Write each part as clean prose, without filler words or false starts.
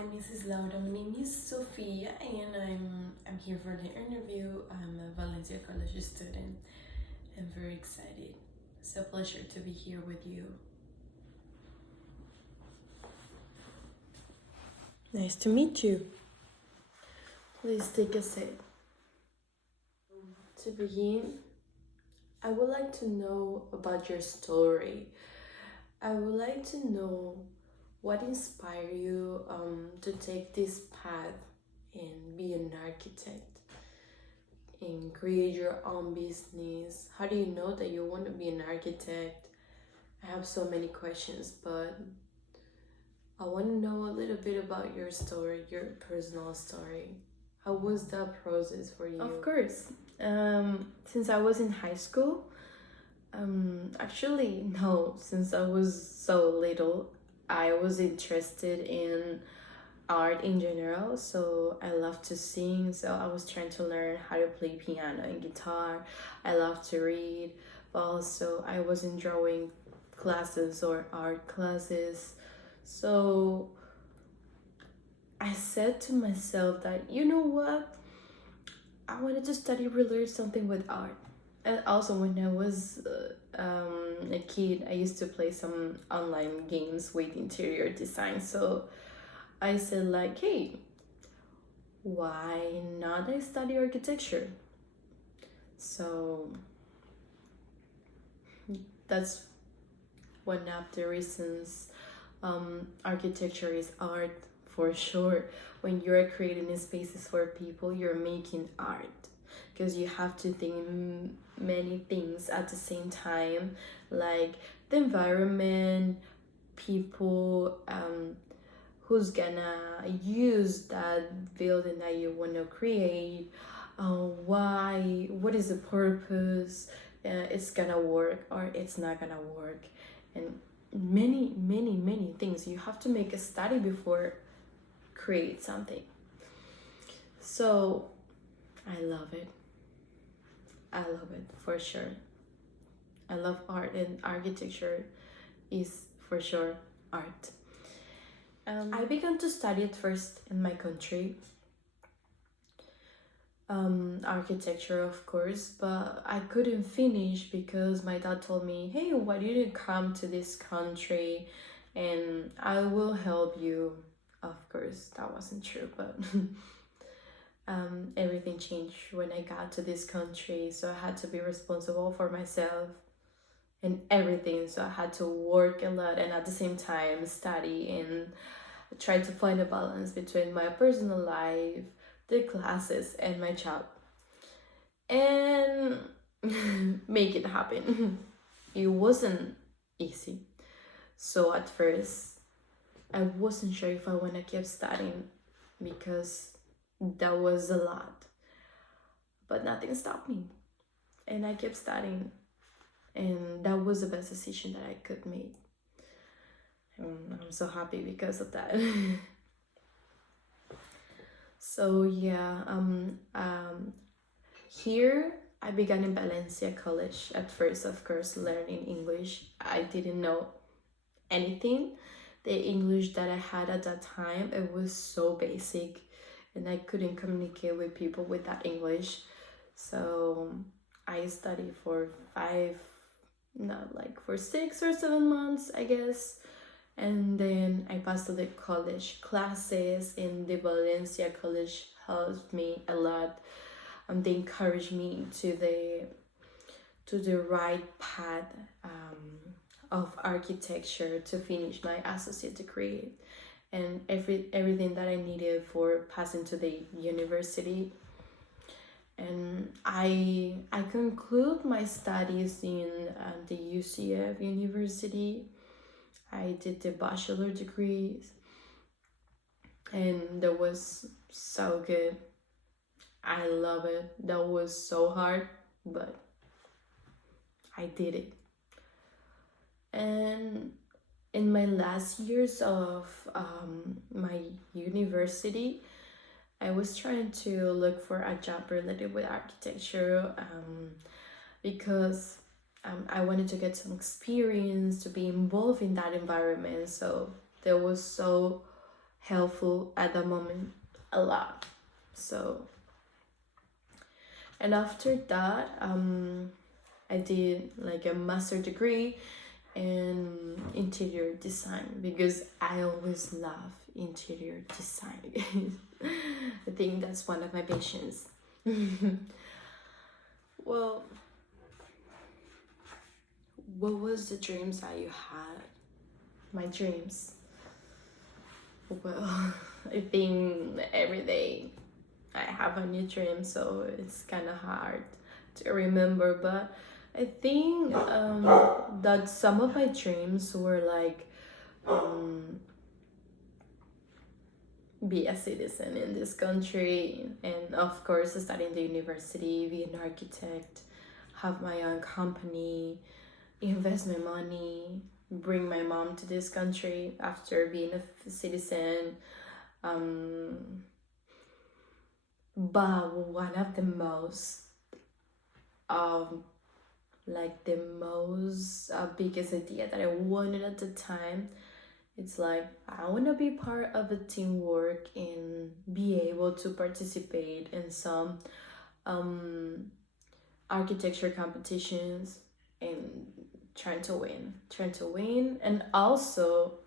Hi, Mrs. Laura. My name is Sophia, and I'm here for the interview. I'm a Valencia College student. I'm very excited. It's a pleasure to be here with you. Nice to meet you. Please take a seat. To begin, I would like to know about your story. I would like to know what inspired you to take this path and be an architect and create your own business. How do you know that you want to be an architect? I have so many questions, but I want to know a little bit about your story, your personal story. How was that process for you? Of course. Since I was in high school, actually, no, since I was so little, I was interested in art in general, so I love to sing, so I was trying to learn how to play piano and guitar. I love to read, but also I was in drawing classes or art classes. So I said to myself that, you know what, I wanted to study really something with art. And also when I was a kid, I used to play some online games with interior design, so I said like, hey, why not I study architecture? So that's one of the reasons. Architecture is art for sure. When you're creating spaces for people, you're making art because you have to think many things at the same time, like the environment, people, who's gonna use that building that you want to create, why, what is the purpose, it's gonna work or it's not gonna work, and many things. You have to make a study before create something. So I love it. I love it for sure. I love art, and architecture is for sure art. I began to study it first in my country, architecture, of course, but I couldn't finish because my dad told me, hey, why did you come to this country and I will help you. Of course, that wasn't true, but everything changed when I got to this country, so I had to be responsible for myself and everything. So I had to work a lot and at the same time study and try to find a balance between my personal life, the classes, and my job, and make it happen. It wasn't easy. So at first, I wasn't sure if I want to keep studying because that was a lot. But nothing stopped me. And I kept studying. And that was the best decision that I could make. I'm so happy because of that. So yeah, here I began in Valencia College at first, of course, learning English. I didn't know anything. The English that I had at that time, it was so basic and I couldn't communicate with people with that English. So I studied for for 6 or 7 months, I guess. And then I passed to the college classes, and the Valencia College helped me a lot. They encouraged me to the right path of architecture to finish my associate degree and everything that I needed for passing to the university. And I conclude my studies in the UCF University. I did the bachelor degrees, and that was so good. I love it. That was so hard, but I did it. And in my last years of my university, I was trying to look for a job related with architecture because I wanted to get some experience to be involved in that environment. So there was so helpful at the moment, a lot. So, and after that, I did like a master degree in interior design because I always love interior design. I think that's one of my passions. Well, what was the dreams that you had? My dreams. Well, I think every day I have a new dream, so it's kind of hard to remember. But I think that some of my dreams were like be a citizen in this country, and of course study in the university, be an architect, have my own company, invest my money, bring my mom to this country after being a citizen. But one of the most like the most biggest idea that I wanted at the time, it's like I want to be part of a teamwork and be able to participate in some architecture competitions and trying to win, and also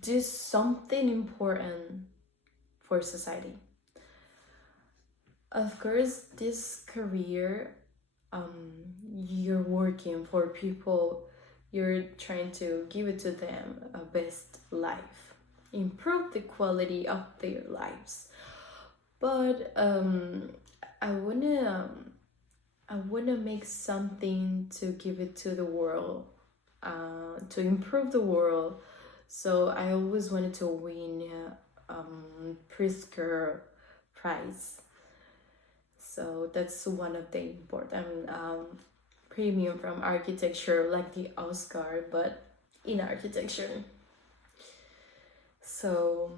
do something important for society. Of course, this career, you're working for people, you're trying to give it to them a best life, improve the quality of their lives. But I wanna make something to give it to the world, to improve the world. So I always wanted to win Pritzker Prize. So that's one of the important premium from architecture, like the Oscar, but in architecture. So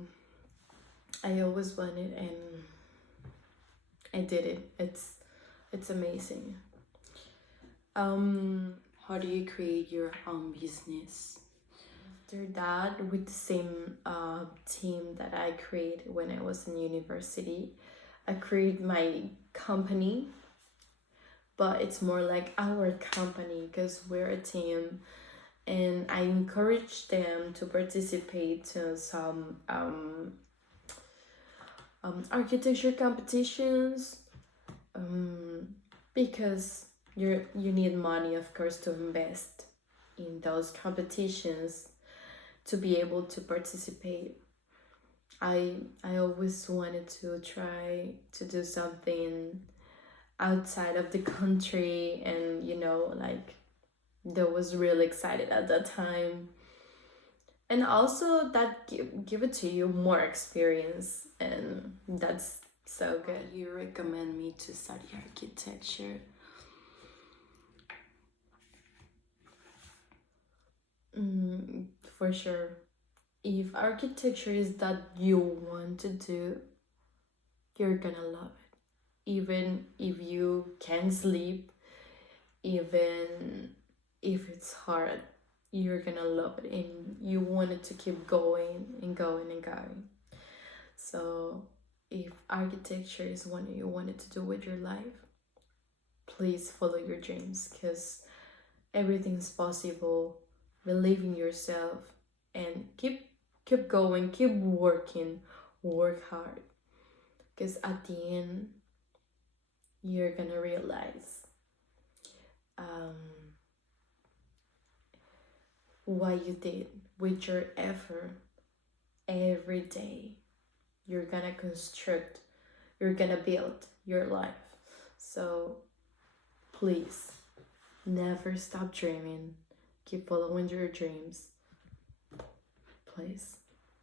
I always wanted, and I did it. It's amazing. How do you create your own business? After that, with the same team that I created when I was in university, I created my company, but it's more like our company because we're a team, and I encourage them to participate to some architecture competitions, because you need money, of course, to invest in those competitions to be able to participate. I always wanted to try to do something outside of the country, and like that was really excited at that time, and also that give it to you more experience, and that's so good. You recommend me to study architecture? For sure. If architecture is that you want to do, you're gonna love it. Even if you can't sleep, even if it's hard, you're gonna love it, and you want it to keep going and going and going. So if architecture is what you wanted to do with your life, please follow your dreams, because everything's possible. Believe in yourself and keep going, keep working, work hard, because at the end you're gonna realize what you did with your effort every day. You're gonna construct, you're gonna build your life. So please never stop dreaming, keep following your dreams, please.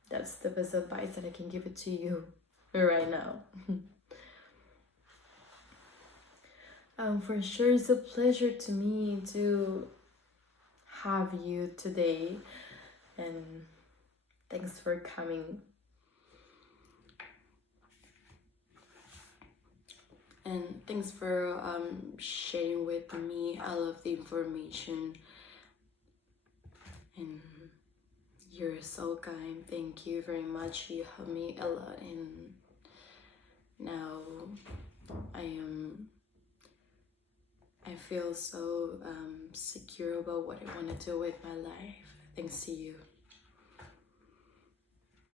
That's the best advice that I can give it to you right now. For sure, it's a pleasure to me to have you today, and thanks for coming. And thanks for sharing with me all of the information. And You're so kind. Thank you very much. You helped me a lot, and now I feel so secure about what I want to do with my life. Thanks to you.